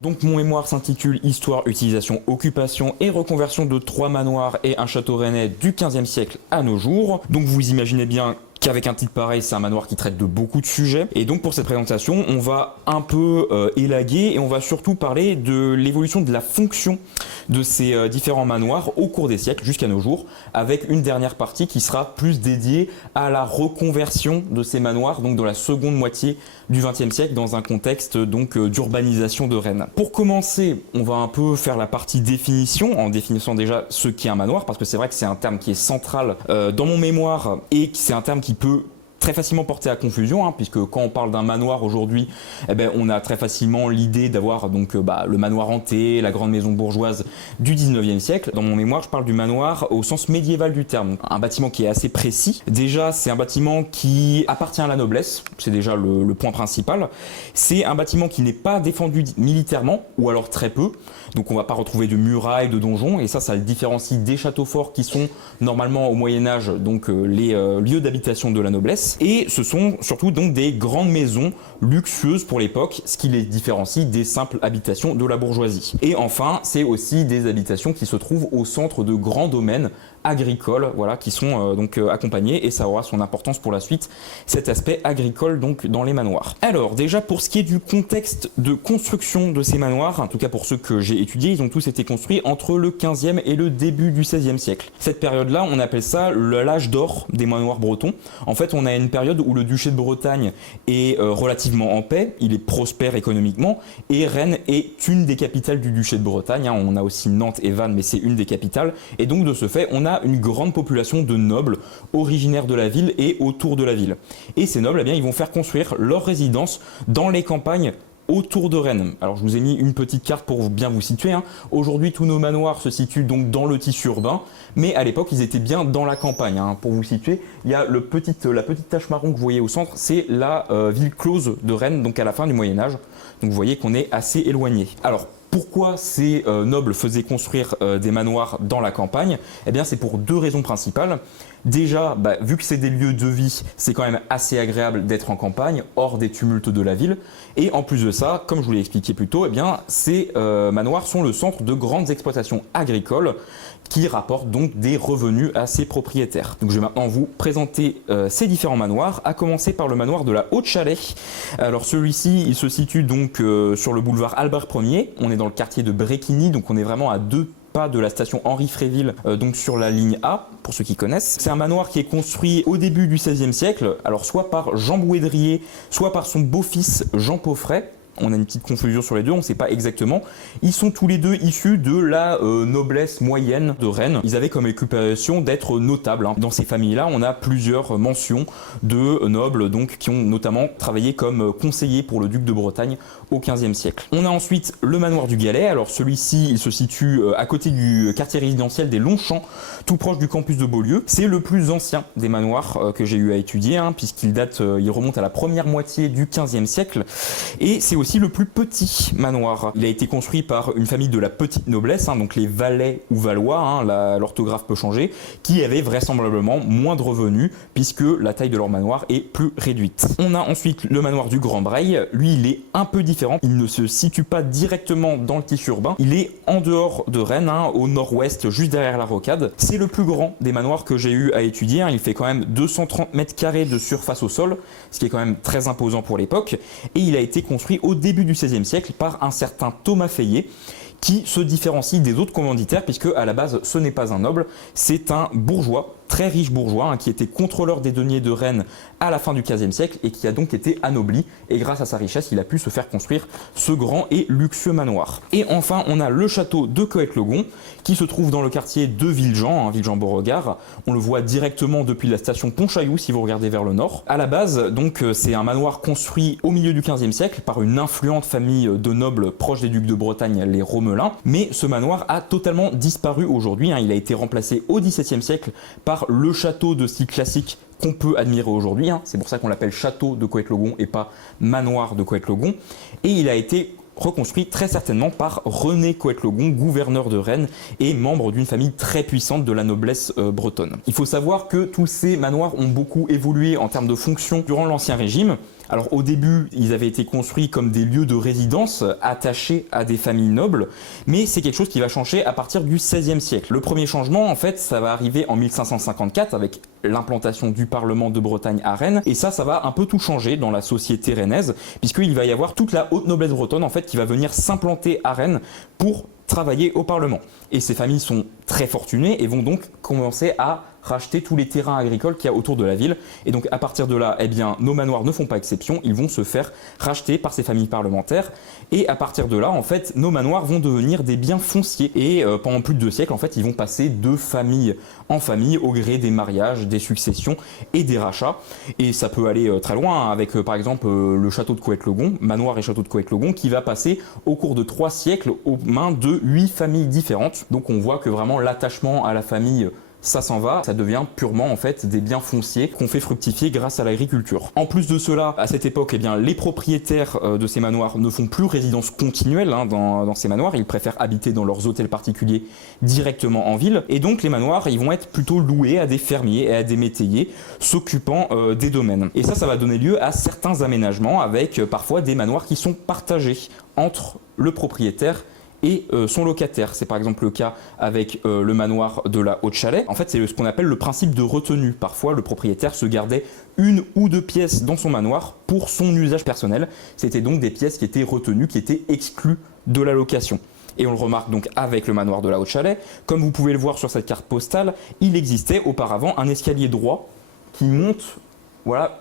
Donc mon mémoire s'intitule Histoire, utilisation, occupation et reconversion de 3 manoirs et un château rennais du XVe siècle à nos jours. Donc vous imaginez bien qu'avec un titre pareil, c'est un manoir qui traite de beaucoup de sujets. Et donc pour cette présentation, on va un peu élaguer et on va surtout parler de l'évolution de la fonction de ces différents manoirs au cours des siècles jusqu'à nos jours, avec une dernière partie qui sera plus dédiée à la reconversion de ces manoirs, donc dans la seconde moitié du XXe siècle, dans un contexte donc d'urbanisation de Rennes. Pour commencer, on va un peu faire la partie définition, en définissant déjà ce qu'est un manoir, parce que c'est vrai que c'est un terme qui est central dans mon mémoire et c'est un terme qui peut très facilement porté à confusion, puisque quand on parle d'un manoir aujourd'hui, on a très facilement l'idée d'avoir donc le manoir hanté, la grande maison bourgeoise du 19e siècle. Dans mon mémoire, je parle du manoir au sens médiéval du terme, donc un bâtiment qui est assez précis. Déjà, c'est un bâtiment qui appartient à la noblesse, c'est déjà le point principal. C'est un bâtiment qui n'est pas défendu militairement, ou alors très peu, donc on ne va pas retrouver de murailles, de donjons, et ça le différencie des châteaux forts qui sont normalement au Moyen-Âge donc les lieux d'habitation de la noblesse. Et ce sont surtout donc des grandes maisons luxueuses pour l'époque, ce qui les différencie des simples habitations de la bourgeoisie. Et enfin, c'est aussi des habitations qui se trouvent au centre de grands domaines agricoles, voilà, qui sont donc accompagnés, et ça aura son importance pour la suite, cet aspect agricole donc dans les manoirs. Alors déjà pour ce qui est du contexte de construction de ces manoirs, en tout cas pour ceux que j'ai étudiés, ils ont tous été construits entre le 15e et le début du 16e siècle. Cette période-là, on appelle ça l'âge d'or des manoirs bretons. En fait, on a une période où le duché de Bretagne est relativement en paix, il est prospère économiquement, et Rennes est une des capitales du duché de Bretagne. On a aussi Nantes et Vannes, mais c'est une des capitales, et donc de ce fait, on a une grande population de nobles originaires de la ville et autour de la ville. Et ces nobles, ils vont faire construire leur résidence dans les campagnes autour de Rennes. Alors je vous ai mis une petite carte pour bien vous situer. Aujourd'hui, tous nos manoirs se situent donc dans le tissu urbain, mais à l'époque, ils étaient bien dans la campagne. Pour vous situer, il y a la petite tache marron que vous voyez au centre, c'est la ville close de Rennes, donc à la fin du Moyen-Âge. Donc vous voyez qu'on est assez éloigné. Alors, pourquoi ces nobles faisaient construire des manoirs dans la campagne? C'est pour 2 raisons principales. Déjà, vu que c'est des lieux de vie, c'est quand même assez agréable d'être en campagne, hors des tumultes de la ville. Et en plus de ça, comme je vous l'ai expliqué plus tôt, ces manoirs sont le centre de grandes exploitations agricoles qui rapportent donc des revenus à ses propriétaires. Donc je vais maintenant vous présenter ces différents manoirs, à commencer par le manoir de la Haute-Chalais. Alors celui-ci, il se situe donc sur le boulevard Albert Ier. On est dans le quartier de Bréquigny, donc on est vraiment à 2 pas de la station Henri-Fréville, donc sur la ligne A, pour ceux qui connaissent. C'est un manoir qui est construit au début du XVIe siècle, alors soit par Jean Bouédrier, soit par son beau-fils Jean Pauffret. On a une petite confusion sur les deux, on ne sait pas exactement. Ils sont tous les deux issus de la noblesse moyenne de Rennes. Ils avaient comme occupation d'être notables. Dans ces familles-là, on a plusieurs mentions de nobles donc, qui ont notamment travaillé comme conseillers pour le duc de Bretagne au XVe siècle. On a ensuite le manoir du Galet. Alors celui-ci, il se situe à côté du quartier résidentiel des Longchamps, tout proche du campus de Beaulieu. C'est le plus ancien des manoirs que j'ai eu à étudier, puisqu'il il remonte à la première moitié du XVe siècle. Et c'est aussi le plus petit manoir. Il a été construit par une famille de la petite noblesse, donc les Valais ou Valois, l'orthographe peut changer, qui avaient vraisemblablement moins de revenus puisque la taille de leur manoir est plus réduite. On a ensuite le manoir du Grand Breil. Lui, il est un peu différent. Il ne se situe pas directement dans le tissu urbain. Il est en dehors de Rennes, au nord-ouest, juste derrière la rocade. C'est le plus grand des manoirs que j'ai eu à étudier. Il fait quand même 230 mètres carrés de surface au sol, ce qui est quand même très imposant pour l'époque. Et il a été construit au début du XVIe siècle par un certain Thomas Feillet, qui se différencie des autres commanditaires puisque à la base ce n'est pas un noble, c'est un bourgeois, très riche bourgeois, qui était contrôleur des deniers de Rennes à la fin du XVe siècle et qui a donc été anobli, et grâce à sa richesse il a pu se faire construire ce grand et luxueux manoir. Et enfin on a le château de Coët-Logon qui se trouve dans le quartier de Villejean, Villejean-Beauregard. On le voit directement depuis la station Pontchaillou si vous regardez vers le nord. À la base donc c'est un manoir construit au milieu du XVe siècle par une influente famille de nobles proches des ducs de Bretagne, les Romelins, mais ce manoir a totalement disparu aujourd'hui. Il a été remplacé au XVIIe siècle par le château de style classique qu'on peut admirer aujourd'hui. C'est pour ça qu'on l'appelle château de Coët-Logon et pas manoir de Coët-Logon. Et il a été reconstruit très certainement par René Coët-Logon, gouverneur de Rennes et membre d'une famille très puissante de la noblesse bretonne. Il faut savoir que tous ces manoirs ont beaucoup évolué en termes de fonction durant l'Ancien Régime. Alors au début, ils avaient été construits comme des lieux de résidence attachés à des familles nobles, mais c'est quelque chose qui va changer à partir du XVIe siècle. Le premier changement, en fait, ça va arriver en 1554 avec l'implantation du Parlement de Bretagne à Rennes, et ça va un peu tout changer dans la société rennaise, puisqu'il va y avoir toute la haute noblesse bretonne en fait qui va venir s'implanter à Rennes pour travailler au Parlement. Et ces familles sont très fortunées et vont donc commencer à racheter tous les terrains agricoles qu'il y a autour de la ville. Et donc à partir de là, eh bien, nos manoirs ne font pas exception, ils vont se faire racheter par ces familles parlementaires. Et à partir de là, en fait, nos manoirs vont devenir des biens fonciers. Et pendant plus de 2 siècles, en fait, ils vont passer de famille en famille au gré des mariages, des successions et des rachats. Et ça peut aller très loin avec par exemple le château de Coët-Logon, manoir et château de Coët-Logon, qui va passer au cours de 3 siècles aux mains de 8 familles différentes. Donc on voit que vraiment l'attachement à la famille, ça s'en va, ça devient purement en fait des biens fonciers qu'on fait fructifier grâce à l'agriculture. En plus de cela, à cette époque, eh bien, les propriétaires de ces manoirs ne font plus résidence continuelle dans ces manoirs, ils préfèrent habiter dans leurs hôtels particuliers directement en ville, et donc les manoirs ils vont être plutôt loués à des fermiers et à des métayers s'occupant des domaines. Et ça va donner lieu à certains aménagements avec parfois des manoirs qui sont partagés entre le propriétaire et son locataire. C'est par exemple le cas avec le manoir de la Haute-Chalais. En fait, c'est ce qu'on appelle le principe de retenue. Parfois, le propriétaire se gardait 1 ou 2 pièces dans son manoir pour son usage personnel. C'était donc des pièces qui étaient retenues, qui étaient exclues de la location. Et on le remarque donc avec le manoir de la Haute-Chalais. Comme vous pouvez le voir sur cette carte postale, il existait auparavant un escalier droit qui monte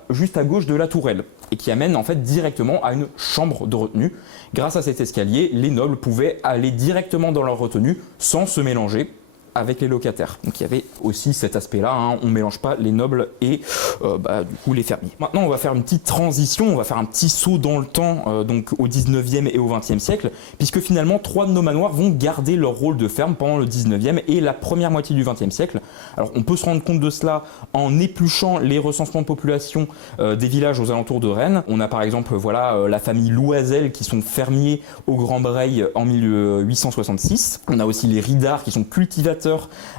juste à gauche de la tourelle et qui amène en fait directement à une chambre de retenue. Grâce à cet escalier, les nobles pouvaient aller directement dans leur retenue sans se mélanger avec les locataires. Donc il y avait aussi cet aspect-là, on ne mélange pas les nobles et du coup les fermiers. Maintenant on va faire une petite transition, on va faire un petit saut dans le temps donc au 19e et au 20e siècle, puisque finalement 3 de nos manoirs vont garder leur rôle de ferme pendant le 19e et la première moitié du 20e siècle. Alors on peut se rendre compte de cela en épluchant les recensements de population des villages aux alentours de Rennes. On a par exemple la famille Loisel qui sont fermiers au Grand Breil en 1866. On a aussi les Ridard qui sont cultivateurs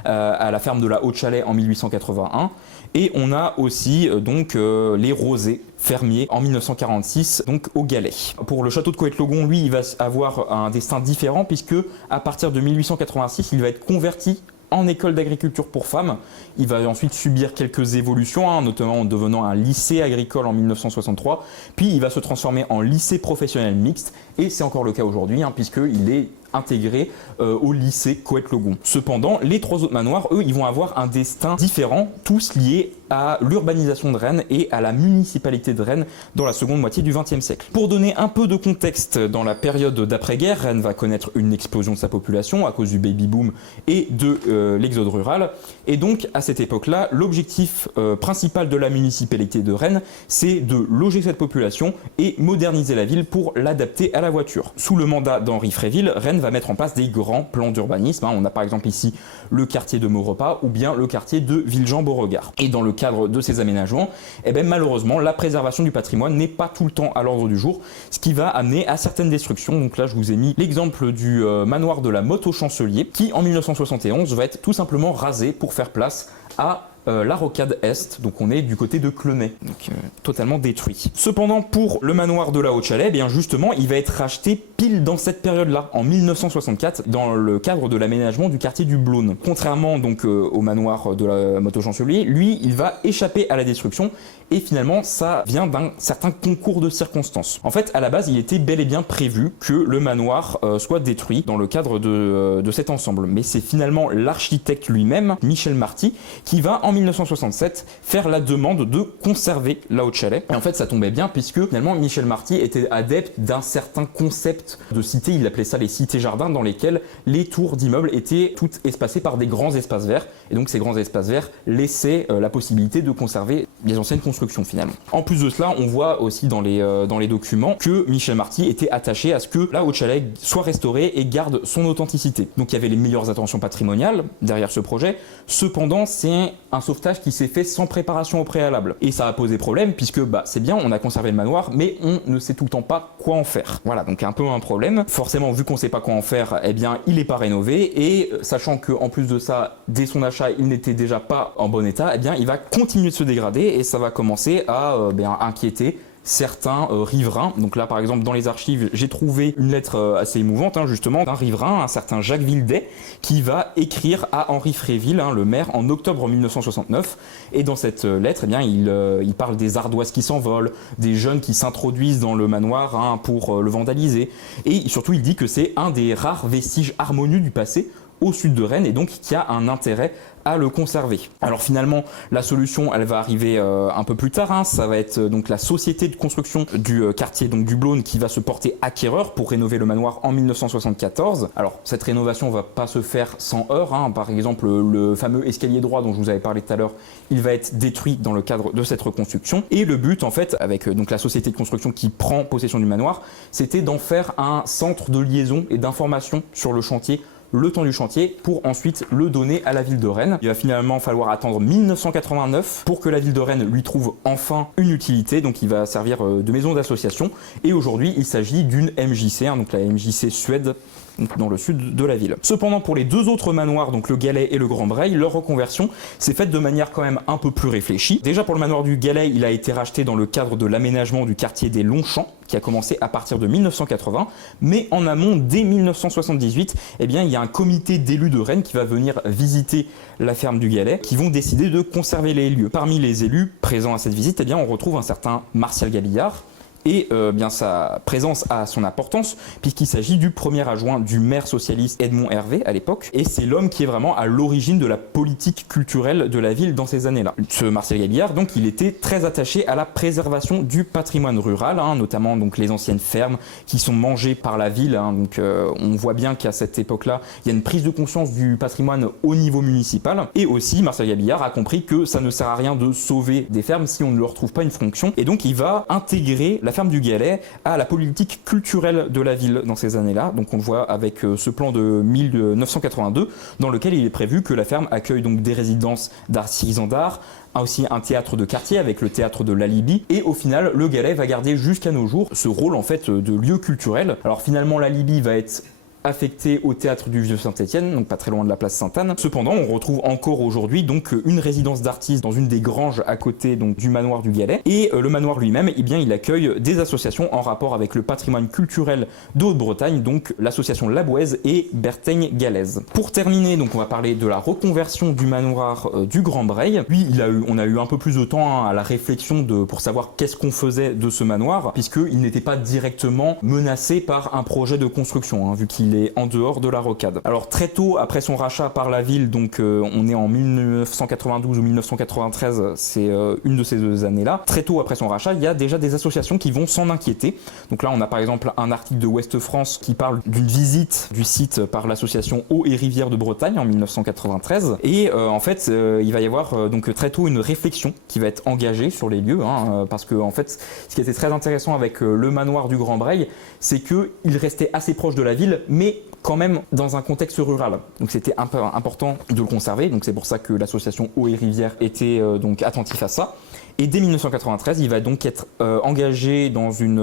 à la ferme de la Haute-Chalais en 1881, et on a aussi les Rosés, fermiers en 1946, donc au Galais. Pour le château de Coët-Logon, lui, il va avoir un destin différent puisque à partir de 1886, il va être converti en école d'agriculture pour femmes. Il va ensuite subir quelques évolutions, notamment en devenant un lycée agricole en 1963, puis il va se transformer en lycée professionnel mixte, et c'est encore le cas aujourd'hui, puisqu'il est intégré au lycée Coët-Logon. Cependant, les 3 autres manoirs, eux, ils vont avoir un destin différent, tous liés à l'urbanisation de Rennes et à la municipalité de Rennes dans la seconde moitié du XXe siècle. Pour donner un peu de contexte, dans la période d'après-guerre, Rennes va connaître une explosion de sa population à cause du baby-boom et de l'exode rural. Et donc, à cette époque-là, l'objectif principal de la municipalité de Rennes, c'est de loger cette population et moderniser la ville pour l'adapter à la voiture. Sous le mandat d'Henri Fréville, Rennes va mettre en place des grands plans d'urbanisme. On a par exemple ici le quartier de Maurepas ou bien le quartier de Villejean-Beauregard. Et dans le cadre de ces aménagements, malheureusement, la préservation du patrimoine n'est pas tout le temps à l'ordre du jour, ce qui va amener à certaines destructions. Donc là, je vous ai mis l'exemple du manoir de la Motte au Chancelier, qui en 1971 va être tout simplement rasé pour faire place à la rocade Est, donc on est du côté de Clenay, donc totalement détruit. Cependant, pour le manoir de la Haute-Chalais, justement, il va être racheté pile dans cette période-là, en 1964, dans le cadre de l'aménagement du quartier du Blône. Contrairement donc au manoir de la Motte au Chancelier, lui, il va échapper à la destruction, et finalement, ça vient d'un certain concours de circonstances. En fait, à la base, il était bel et bien prévu que le manoir soit détruit dans le cadre de cet ensemble. Mais c'est finalement l'architecte lui-même, Michel Marty, qui va en 1967 faire la demande de conserver la Haute-Chalais. Et en fait, ça tombait bien puisque finalement, Michel Marty était adepte d'un certain concept de cité. Il appelait ça les cités-jardins, dans lesquelles les tours d'immeubles étaient toutes espacées par des grands espaces verts. Et donc, ces grands espaces verts laissaient la possibilité de conserver les anciennes constructions finalement. En plus de cela, on voit aussi dans les documents que Michel Marty était attaché à ce que la Haute-Chalais soit restaurée et garde son authenticité. Donc il y avait les meilleures attentions patrimoniales derrière ce projet. Cependant, c'est un sauvetage qui s'est fait sans préparation au préalable. Et ça a posé problème puisque c'est bien, on a conservé le manoir, mais on ne sait tout le temps pas quoi en faire. Voilà, donc un peu un problème. Forcément, vu qu'on ne sait pas quoi en faire, il n'est pas rénové, et sachant qu'en plus de ça, dès son achat, il n'était déjà pas en bon état, il va continuer de se dégrader, et ça va commencer à inquiéter certains riverains. Donc là, par exemple, dans les archives, j'ai trouvé une lettre assez émouvante, justement, d'un riverain, un certain Jacques Vildet, qui va écrire à Henri Fréville, le maire, en octobre 1969. Et dans cette lettre, il parle des ardoises qui s'envolent, des jeunes qui s'introduisent dans le manoir pour le vandaliser. Et surtout, il dit que c'est un des rares vestiges harmonieux du passé au sud de Rennes et donc qui a un intérêt à le conserver. Alors finalement, la solution, elle va arriver un peu plus tard. Ça va être donc la société de construction du quartier donc du Blône qui va se porter acquéreur pour rénover le manoir en 1974. Alors cette rénovation va pas se faire sans heurts. Par exemple, le fameux escalier droit dont je vous avais parlé tout à l'heure, il va être détruit dans le cadre de cette reconstruction. Et le but, en fait, avec donc la société de construction qui prend possession du manoir, c'était d'en faire un centre de liaison et d'information sur le chantier le temps du chantier pour ensuite le donner à la ville de Rennes. Il va finalement falloir attendre 1989 pour que la ville de Rennes lui trouve enfin une utilité, donc il va servir de maison d'association et aujourd'hui il s'agit d'une MJC, donc la MJC Suède dans le sud de la ville. Cependant, pour les deux autres manoirs, donc le Galais et le Grand Breil, leur reconversion s'est faite de manière quand même un peu plus réfléchie. Déjà pour le manoir du Galais, il a été racheté dans le cadre de l'aménagement du quartier des Longchamps, qui a commencé à partir de 1980, mais en amont, dès 1978, il y a un comité d'élus de Rennes qui va venir visiter la ferme du Galais, qui vont décider de conserver les lieux. Parmi les élus présents à cette visite, on retrouve un certain Martial Gabillard, et sa présence a son importance puisqu'il s'agit du premier adjoint du maire socialiste Edmond Hervé à l'époque et c'est l'homme qui est vraiment à l'origine de la politique culturelle de la ville dans ces années-là. Ce Martial Gabillard, donc, il était très attaché à la préservation du patrimoine rural, notamment donc les anciennes fermes qui sont mangées par la ville. On voit bien qu'à cette époque-là, il y a une prise de conscience du patrimoine au niveau municipal et aussi Martial Gabillard a compris que ça ne sert à rien de sauver des fermes si on ne leur trouve pas une fonction et donc il va intégrer la ferme du Galais à la politique culturelle de la ville dans ces années-là. Donc on le voit avec ce plan de 1982 dans lequel il est prévu que la ferme accueille donc des résidences d'artisans d'art, aussi un théâtre de quartier avec le théâtre de l'Alibi et au final le Galais va garder jusqu'à nos jours ce rôle en fait de lieu culturel. Alors finalement l'Alibi va être affecté au théâtre du Vieux-Saint-Étienne, donc pas très loin de la place Sainte-Anne. Cependant, on retrouve encore aujourd'hui donc une résidence d'artistes dans une des granges à côté donc du manoir du Galais. Et le manoir lui-même, il accueille des associations en rapport avec le patrimoine culturel de Haute-Bretagne, donc l'association Labouèze et Bertaigne Galaise. Pour terminer, donc on va parler de la reconversion du manoir du Grand Breil. Lui, on a eu un peu plus de temps à la réflexion pour savoir qu'est-ce qu'on faisait de ce manoir, puisqu'il n'était pas directement menacé par un projet de construction, vu qu'il est en dehors de la rocade. Alors très tôt après son rachat par la ville, donc on est en 1992 ou 1993, c'est une de ces deux années-là. Très tôt après son rachat, il y a déjà des associations qui vont s'en inquiéter. Donc là, on a par exemple un article de Ouest France qui parle d'une visite du site par l'association Eau et Rivière de Bretagne en 1993. Et en fait, il va y avoir donc très tôt une réflexion qui va être engagée sur les lieux, parce que en fait, ce qui était très intéressant avec le manoir du Grand Breil, c'est qu'il restait assez proche de la ville, mais quand même dans un contexte rural. Donc c'était un peu important de le conserver. Donc c'est pour ça que l'association Eau et Rivière était donc attentif à ça. Et dès 1993, il va donc être engagé dans une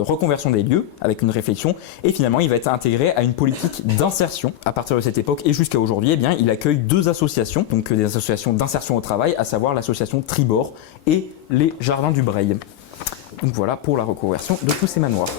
reconversion des lieux avec une réflexion. Et finalement, il va être intégré à une politique d'insertion. À partir de cette époque et jusqu'à aujourd'hui, il accueille deux associations, donc des associations d'insertion au travail, à savoir l'association Tribord et les Jardins du Breil. Donc voilà pour la reconversion de tous ces manoirs.